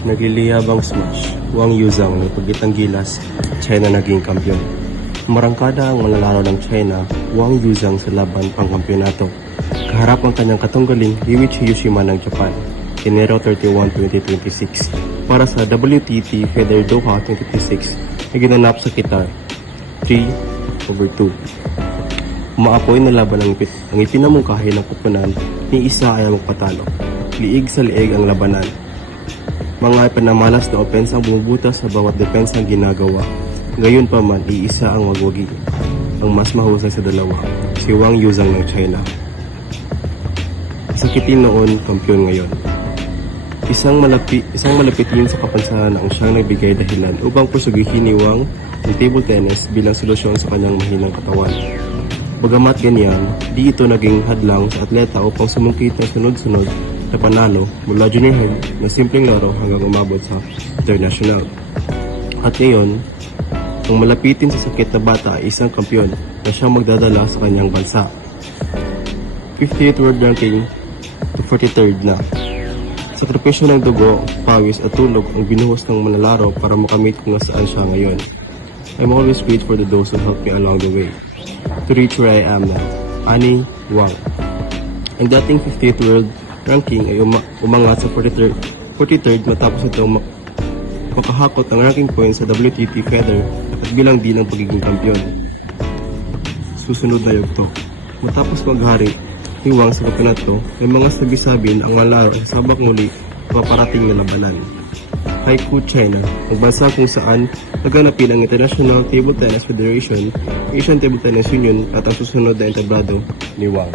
Nagliliyabang smash, Wang Yuzhang ng pagitang gilas, China naging kampiyon. Marangkada ang manlalaro ng China, Wang Yuzhang sa laban pang kampyonato. Kaharap ang kanyang katunggaling Yuichi Yoshima ng Japan, Enero 31, 2026, para sa WTT Feather Doha 2026 na ginanap sa Qatar, 3/2. Umaapoy na laban ang ipinamungkahi ng koponan ni isa ay magpatalo. Liig sa liig ang labanan. Mga pinamalas na opensa ang bumubutas sa bawat depensang ginagawa. Ngayon pa man, iisa ang magwagi. Ang mas mahusay sa dalawa, si Wang Yuzhang ng China. Sakitin noon, kampiyon ngayon. Isang malapitin sa kapansanan ang siyang nagbigay dahilan upang pursugihin ni Wang ang table tennis bilang solusyon sa kanyang mahinang katawan. Bagamat ganyan, di ito naging hadlang sa atleta upang sumungkit ng sunod-sunod na panalo mula junior high na simpleng laro hanggang umabot sa international. At ngayon, ang malapitin sa sakit na bata ay isang kampiyon na siyang magdadala sa kanyang bansa. 58th world ranking to 43rd na. Sakripisyo ng dugo, pawis at tulog ang binuhos ng manlalaro para makamit kung nasaan siya ngayon. I'm always grateful for those who helped me along the way to reach where I am now. Ani Wang. Ang dating 58th world ranking ay umangat sa 43rd matapos itong makahakot ang ranking points sa WTT Feather at bilang din ang pagiging kampiyon. Susunod na yugto. Matapos maghari ni Wang sa kampiyonato, may mga sabi-sabi na ang manlalaro ay sabak muli paparating na labanan. Haiku, China, ang bansa kung saan naganapin ang International Table Tennis Federation, Asian Table Tennis Union at ang susunod na entablado ni Wang.